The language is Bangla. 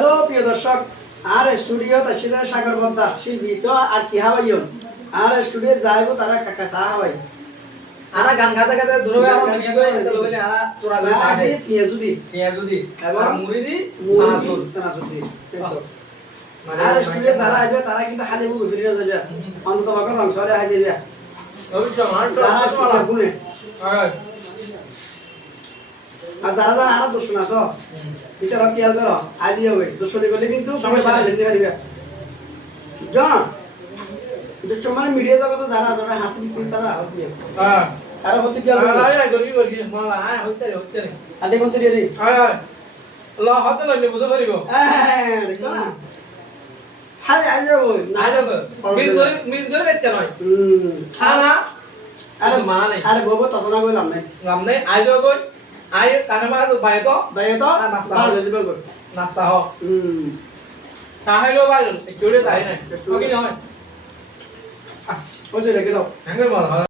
হ্যালো প্রিয় দর্শক আর স্টুডিও তার সাগর বদ্দা শিল্পী। তো আর কি হাওয়াইও আর স্টুডিও যাইবো তারা কাকা চা হাওয়াই। আরা গান গাতে গাতে দূরে আমার নিয়ে গই এটা লইলে আরা তোরা গান দিয়ে পেঁয়াজু দি। পেঁয়াজ দি এবং আর মুড়ি দি মুড়ি সানাসুর। সানাসুর দি মানে আর স্টুডিও যারা আইবে তারা কিন্তু খালি মুখ ফিরে যাবে। অন্তত ভাগে রং সরে হাই যাবে অবশ্য আমার তো স্টুডিও গুনে। হয়। আর যারা যারা আর দোষ না তো এটা কি আলবে আজি হবে দোষরি গলে কিন্তু সবাই পারে লেনতে পারিবে জান তোমার মিডিয়া জগতে যারা যারা হাসি বিক্রি তারা হ্যাঁ। আর হতে কি আয় গরি গরি মালা আয় হইতে হইতে আদে কোন তরি রে? ল হতে লইলে বুঝে পারিব। হ্যাঁ দেখো না। হালে আজ যাব। আয় দেখো মিস গরি মিস গরি বেতে নয়। হুম আরে আরে মানা আরে ববো তসনা কইলাম নাই? লাম নাই। আয় যাও গই আয় কানে মারা তো বাইরে তো? বাইরে তো? নাস্তা হবে। দিবে গো। নাস্তা হ। হুম সাহেলো বাইরে একটু তাই নাই। ওকে নয় ওই যে রেখে দাও হ্যাঙ্গার মাল